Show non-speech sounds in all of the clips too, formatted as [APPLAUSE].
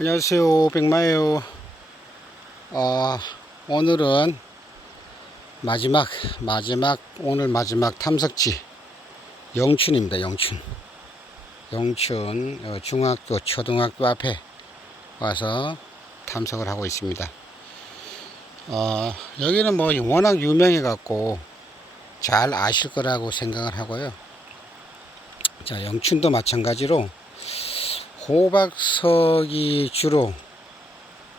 안녕하세요 백마예요. 어, 오늘은 마지막 마지막 오늘 마지막 탐색지. 영춘입니다 영춘. 영춘 어, 중학교 초등학교 앞에 와서 탐색을 하고 있습니다. 어, 여기는 뭐 워낙 유명해 갖고 잘 아실 거라고 생각을 하고요. 자 영춘도 마찬가지로 호박석이 주로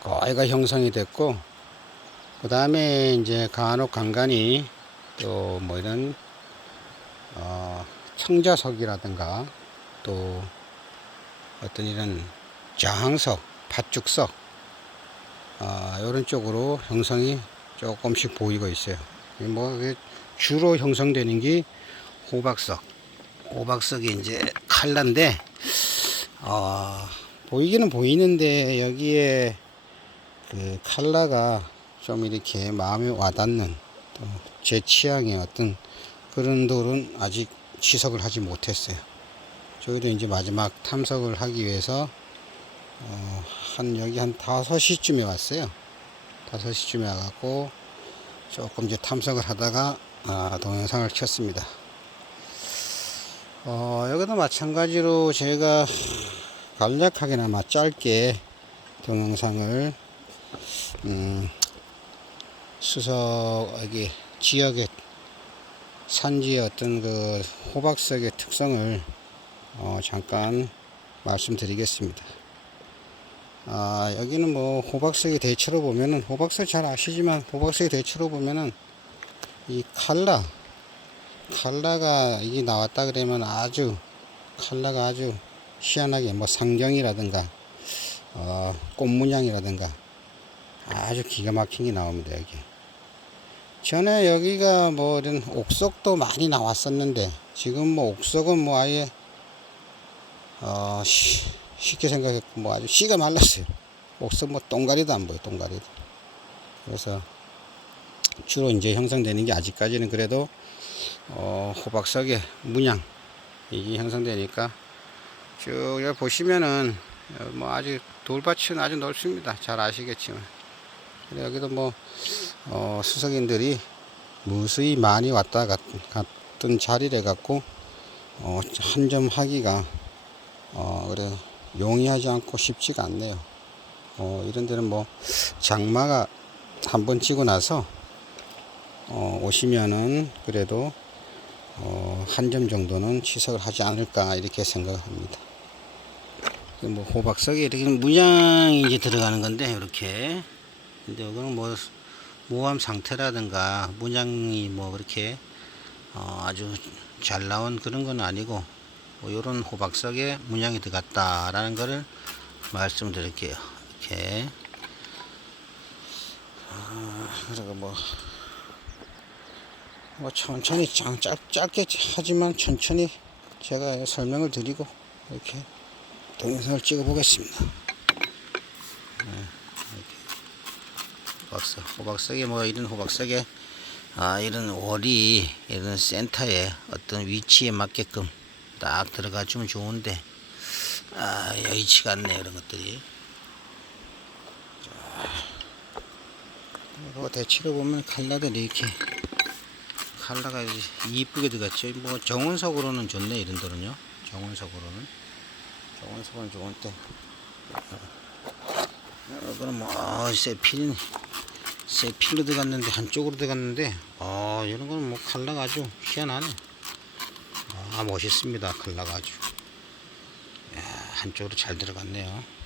거의가 형성이 됐고 그 다음에 이제 간혹 간간히 또뭐 이런 어 청자석이라든가 또 어떤 이런 자항석, 팥죽석 어, 이런 쪽으로 형성이 조금씩 보이고 있어요. 뭐 주로 형성되는 게 호박석, 호박석이 이제 칼라인데 어, 보이기는 보이는데 여기에 그 칼라가 좀 이렇게 마음에 와닿는 또제 취향의 어떤 그런 돌은 아직 지석을 하지 못했어요. 저희도 이제 마지막 탐색을 하기 위해서 어, 한 여기 한 5시쯤에 왔어요. 5시쯤에 와갖고 조금 이제 탐색을 하다가 아, 동영상을 켰습니다. 어, 여기도 마찬가지로 제가 간략하게나마 짧게 동영상을 음, 수석 여기 지역의 산지의 어떤 그 호박석의 특성을 어, 잠깐 말씀드리겠습니다. 아, 여기는 뭐 호박석의 대체로 보면은 호박석 잘 아시지만 호박석의 대체로 보면은 이 칼라 칼라가 이게 나왔다 그러면 아주 칼라가 아주 희한하게 뭐 상경이라든가 어, 꽃 문양이라든가 아주 기가 막힌 게 나옵니다 여기. 전에 여기가 뭐 이런 옥석도 많이 나왔었는데 지금 뭐 옥석은 뭐 아예 어, 쉬, 쉽게 생각했고 뭐 아주 씨가 말랐어요. 옥석 뭐 똥가리도 안 보여 똥가리도. 그래서 주로 이제 형성되는 게 아직까지는 그래도 어, 호박석의 문양 이게 형성되니까 쭉 여기 보시면은 어, 뭐 아주 돌밭은 아주 넓습니다. 잘 아시겠지만 여기도 뭐 어, 수석인들이 무수히 많이 왔다 갔, 갔던 자리래 갖고 어, 한점 하기가 어, 그래 용이하지 않고 쉽지가 않네요. 어, 이런 데는 뭐 장마가 한 번 치고 나서 어, 오시면은 그래도 어, 한 점 정도는 치석을 하지 않을까 이렇게 생각합니다. 뭐 호박석에 이렇게 문양이 이제 들어가는 건데 이렇게 근데 이거는 뭐 모함 상태라든가 문양이 뭐 그렇게 어, 아주 잘 나온 그런 건 아니고 뭐 이런 호박석에 문양이 들어갔다라는 거를 말씀드릴게요. 이렇게 아, 그리고 뭐 뭐 천천히 짱 짧, 짧게 하지만 천천히 제가 설명을 드리고 이렇게 동영상을 찍어 보겠습니다. 네, 호박석, 호박석에 뭐 이런 호박석에 아 이런 월이 이런 센터에 어떤 위치에 맞게끔 딱 들어가 주면 좋은데 아 여의치가 않네 이런 것들이. 이거 대체로 보면 칼라들이 이렇게 칼라가 이쁘게 들어갔죠. 뭐 정원석으로는 좋네 이런 데는요. 정원석으로는 정원석은 좋은데 이거는 뭐 아, 세필 세필로 들어갔는데 한쪽으로 들어갔는데 아 이런 거는 뭐 칼라가 아주 희한하네. 아 멋있습니다 칼라가 아주 야, 한쪽으로 잘 들어갔네요.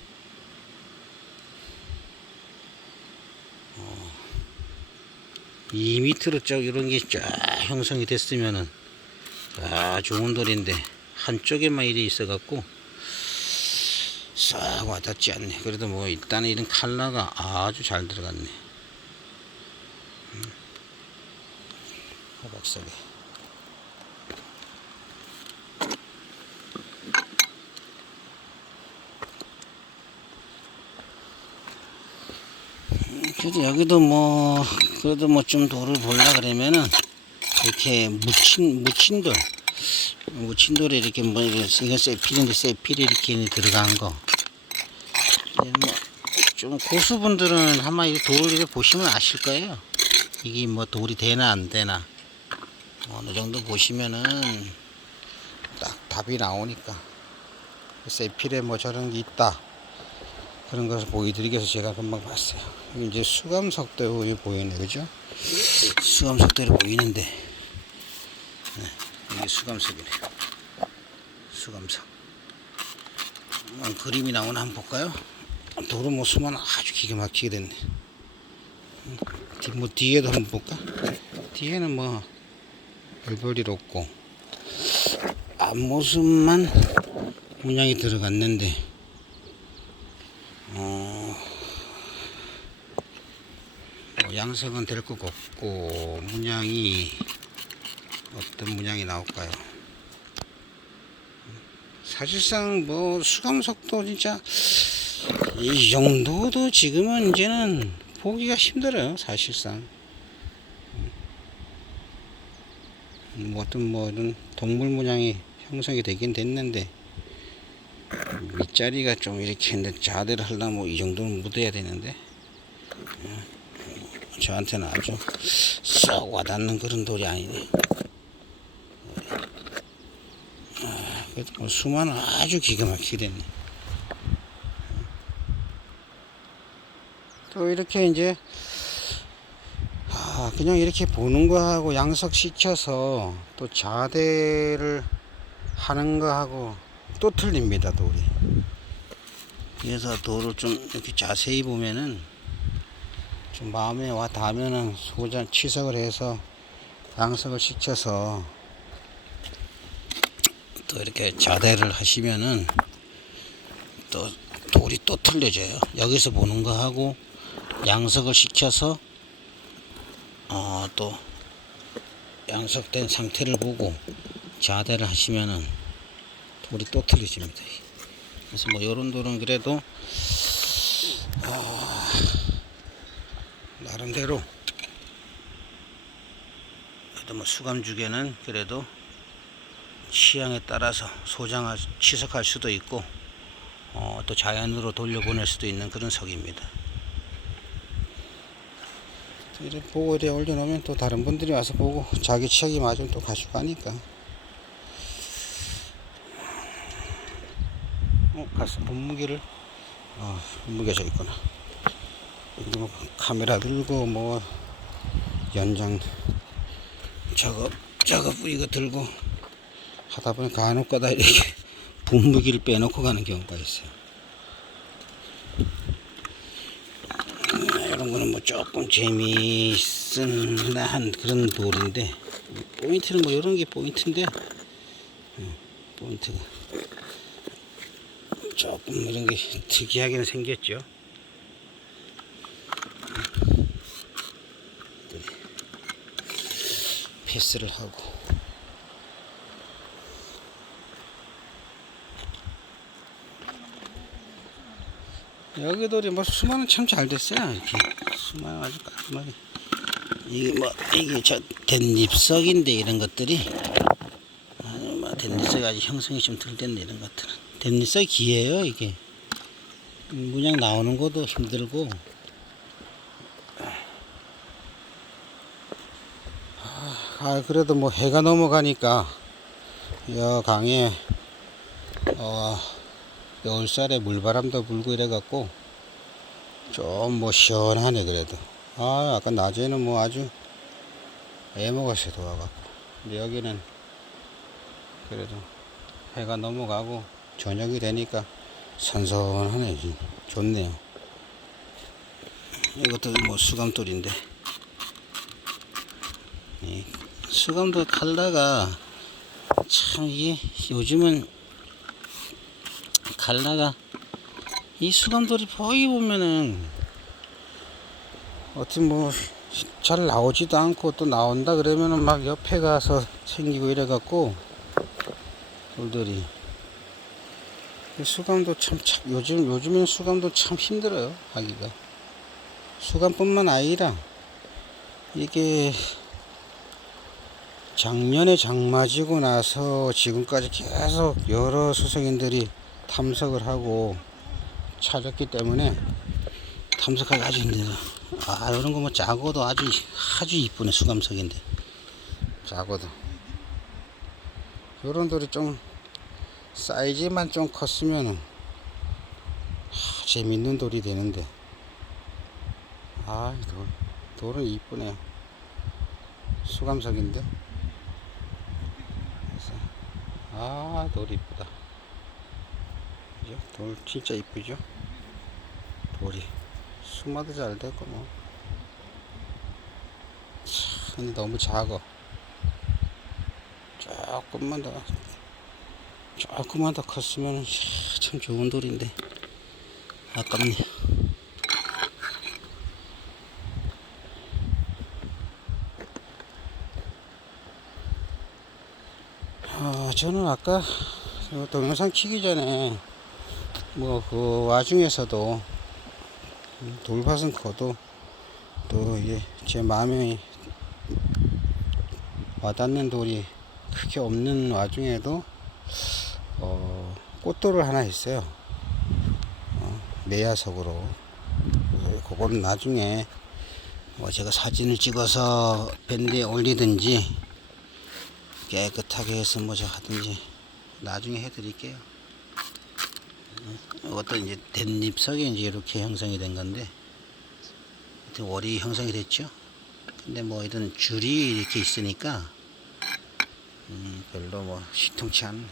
이 밑으로 쭉 이런 게 쫙 형성이 됐으면은 아 좋은 돌인데 한쪽에만 이래 있어 갖고 싹 와닿지 않네. 그래도 뭐 일단은 이런 칼라가 아주 잘 들어갔네. 음. 호박석에 그래도 여기도 뭐 그래도 뭐 좀 돌을 보려 그러면은 이렇게 묻힌 묻힌 돌. 묻힌 돌에 이렇게 뭐 이거 세필인데 세필이 이렇게 들어간 거. 뭐좀 고수분들은 아마 이 돌을 이렇게 보시면 아실 거예요. 이게 뭐 돌이 되나 안 되나. 어느 정도 보시면은 딱 답이 나오니까. 세필에 뭐 저런 게 있다 그런 것을 보여드리기 위해서 제가 금방 봤어요. 이제 수감석도 여기 보이네, 그죠? 수감석대로 보이는데 네, 이게 수감석이네요. 수감석. 어, 그림이 나오나 한번 볼까요? 도로 모습만 아주 기가 막히게 됐네. 음, 뒤, 뭐 뒤에도 한번 볼까? 뒤에는 뭐 별볼일 없고 앞모습만 문양이 들어갔는데 어, 뭐 양석은 될 것 같고 문양이 어떤 문양이 나올까요? 사실상 뭐 수감석도 진짜 이 정도도 지금은 이제는 보기가 힘들어요 사실상 음, 뭐 어떤 뭐 이런 동물 문양이 형성이 되긴 됐는데 밑자리가 좀 이렇게 했는데 자대를 하려면 뭐 이 정도는 묻어야 되는데 음, 저한테는 아주 쏙 와닿는 그런 돌이 아니네 그래도 뭐 수많은 아주 기가 막히게 됐네. 또 이렇게 이제 아 그냥 이렇게 보는 거하고 양석시켜서 또 자대를 하는 거하고 또 틀립니다 돌이. 그래서 돌을 좀 이렇게 자세히 보면은 좀 마음에 와 닿으면은 소장 치석을 해서 양석을 시켜서 또 이렇게 자대를 하시면은 또 돌이 또 틀려져요. 여기서 보는 거 하고 양석을 시켜서 어, 또 양석된 상태를 보고 자대를 하시면은 돌이 또 틀려집니다. 그래서 뭐 요런 돌은 그래도 아, 나름대로 그래도 뭐 수감주개는 그래도 취향에 따라서 소장할 치석할 수도 있고 어, 또 자연으로 돌려보낼 수도 있는 그런 석입니다. 이렇게 보고 이렇게 올려놓으면 또 다른 분들이 와서 보고 자기 취향이 맞으면 또 가지고 가니까. 어, 가서 몸무게를 어, 몸무게 저 있구나. 뭐 카메라 들고 뭐 연장 작업 작업 이거 들고 하다 보니 간혹 가다 이렇게 [LAUGHS] 분무기를 빼놓고 가는 경우가 있어요. 음, 이런 거는 뭐 조금 재미있은 한 그런 돌인데 포인트는 뭐 이런 게 포인트인데 음, 포인트가 조금 이런 게 특이하게는 생겼죠. 패스를 하고. 여기 돌이 뭐 수만은 참 잘 됐어요. 이렇게 수만 아주 깔끔하게. 이게 뭐 이게 저 댄잎석인데 이런 것들이. 아주 뭐 댄잎석이 아주 형성이 좀 덜 됐네 이런 것들은. 댄잎석이 기예요 이게. 문양 나오는 것도 힘들고 아 그래도 뭐 해가 넘어가니까 여 강에 어 겨울살에 물바람도 불고 이래갖고 좀 뭐 시원하네 그래도. 아 아까 낮에는 뭐 아주 애먹었어요 도와갖고. 근데 여기는 그래도 해가 넘어가고 저녁이 되니까 선선하네 좋네요 이것도 뭐 수감돌인데. 이 수감돌 칼라가 참 이게 요즘은 갈라가 이 수감돌이 거기 보면은 어떻게 뭐 잘 나오지도 않고 또 나온다 그러면은 막 옆에 가서 생기고 이래 갖고 돌들이. 수감도 참, 참 요즘 요즘엔 수감도 참 힘들어요 하기가. 수감뿐만 아니라 이게 작년에 장마지고 나서 지금까지 계속 여러 수성인들이 탐석을 하고 차렸기 때문에 탐색하기 아주 힘들어. 아, 이런 거 뭐 작아도 아주, 아주 이쁘네, 수감석인데. 작아도. 요런 돌이 좀, 사이즈만 좀 컸으면은, 하, 재밌는 돌이 되는데. 아, 이 돌, 돌은 이쁘네요. 수감석인데. 아, 돌 이쁘다. 그죠? 돌 진짜 이쁘죠? 돌이. 수마도 잘 됐고 뭐. 참, 근데 너무 작아. 조금만 더, 조금만 더 컸으면 참 좋은 돌인데. 아깝네. 아, 저는 아까 그 동영상 키기 전에 뭐 그 와중에서도 돌밭은 커도 또 이게 제 마음에 와닿는 돌이 크게 없는 와중에도 어, 꽃돌을 하나 있어요. 어, 매야석으로. 그거는 나중에 뭐 제가 사진을 찍어서 밴드에 올리든지 깨끗하게 해서 뭐저 하든지 나중에 해드릴게요. 이것도 이제 댄잎석이 이제 이렇게 형성이 된 건데 월이 형성이 됐죠. 근데 뭐 이런 줄이 이렇게 있으니까 음, 별로 뭐 시통치 않네.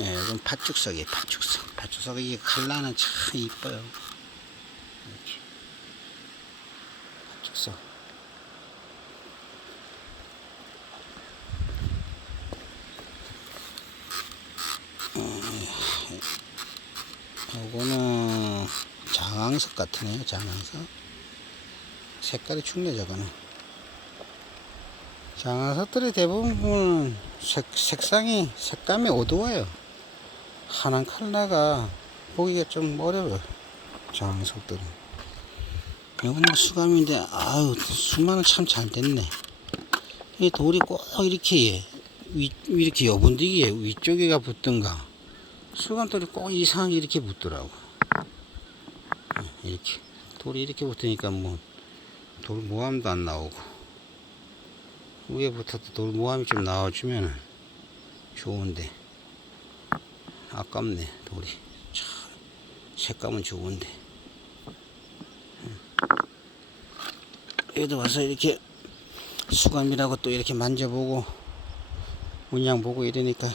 예, 이건 팥죽석이에요, 팥죽석. 팥죽석 이게 칼라는 참 이뻐요. 이렇게. 팥죽석. 요거는 장황석 같으네요, 장황석. 색깔이 충네 저거는. 장황석들이 대부분 색, 색상이, 색감이 어두워요. 하얀 컬러가 보기가 좀 어려워요. 장황석들은. 이건 뭐 수감인데, 아유, 수만은 참 잘 됐네. 이 돌이 꼭 이렇게, 위, 이렇게 여분되게 위쪽에가 붙든가. 수감돌이 꼭 이상하게 이렇게 붙더라고. 어, 이렇게. 돌이 이렇게 붙으니까 뭐, 돌 모함도 안 나오고. 위에부터도 돌 모함이 좀 나와주면 좋은데. 아깝네, 돌이. 참, 색감은 좋은데. 응. 여기도 와서 이렇게 수감이라고 또 이렇게 만져보고, 문양 보고 이러니까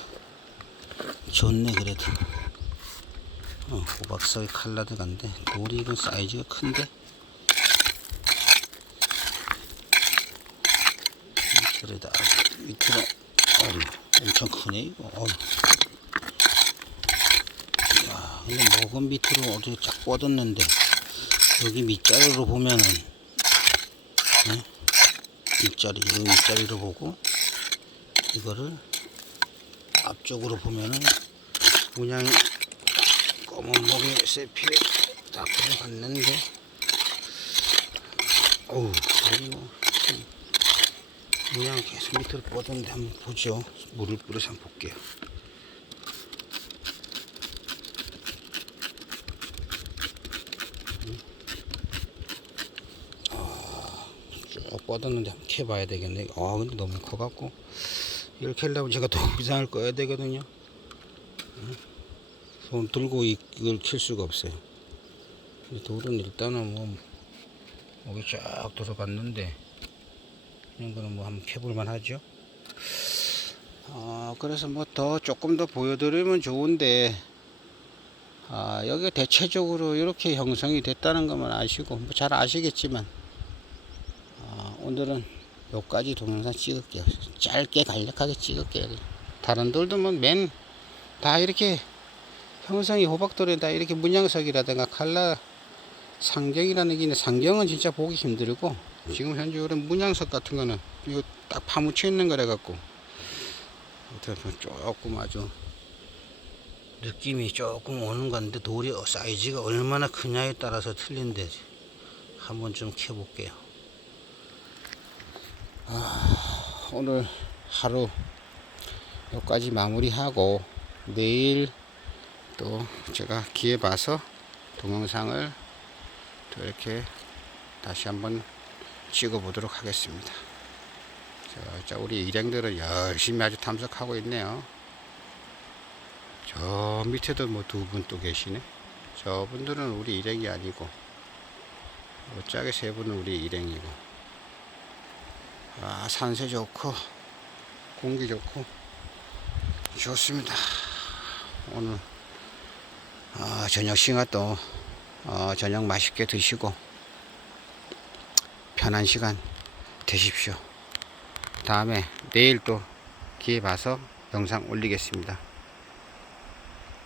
좋네 그래도 어, 호박석이 칼라드 간데 돌이 이건 사이즈가 큰데 그래도 아주 밑으로 엄청 크네 이거 어우. 야, 근데 목은 밑으로 어디 쫙 뻗었는데 여기 밑자리로 보면은 네? 밑자리 이 밑자리로 보고 이거를 앞쪽으로 보면은 문양이 검은 목에 세필에 딱 들어갔는데 어우 저기 뭐 문양 계속 밑으로 뻗었는데 한번 보죠 물을 뿌려서 한번 볼게요 아, 쭉 뻗었는데 한번 캐봐야 되겠네 아 근데 너무 커갖고 이렇게 하려면 제가 동영상을 [LAUGHS] 꺼야 되거든요. 응? 손 들고 이- 이걸 킬 수가 없어요. 이 돌은 일단은 뭐, 여기 쫙 들어갔는데, 이런 거는 뭐 한번 캐볼만 하죠. 어, 그래서 뭐 더 조금 더 보여드리면 좋은데, 아, 여기가 대체적으로 이렇게 형성이 됐다는 것만 아시고, 뭐 잘 아시겠지만, 아, 오늘은 요까지 동영상 찍을게요. 짧게 간략하게 찍을게요. 다른 돌도 뭐맨 다 이렇게 형성이 호박돌에 다 이렇게 문양석이라든가 칼라 상경이라는 게 있는데 상경은 진짜 보기 힘들고 지금 현재 이런 문양석 같은 거는 이거 딱 파묻혀 있는 거래 갖고 어떻게 조금 아주 느낌이 조금 오는 건데 돌이 사이즈가 얼마나 크냐에 따라서 틀린데 한번 좀 켜볼게요. 아, 오늘 하루 여기까지 마무리하고 내일 또 제가 기회 봐서 동영상을 또 이렇게 다시 한번 찍어 보도록 하겠습니다. 자, 자, 우리 일행들은 열심히 아주 탐색하고 있네요. 저 밑에도 뭐 두 분 또 계시네. 저분들은 우리 일행이 아니고, 어쩌게 세 분은 우리 일행이고. 아, 산세 좋고, 공기 좋고, 좋습니다. 오늘, 아, 저녁 시간 또, 어, 저녁 맛있게 드시고, 편한 시간 되십시오. 다음에 내일 또 기회 봐서 영상 올리겠습니다.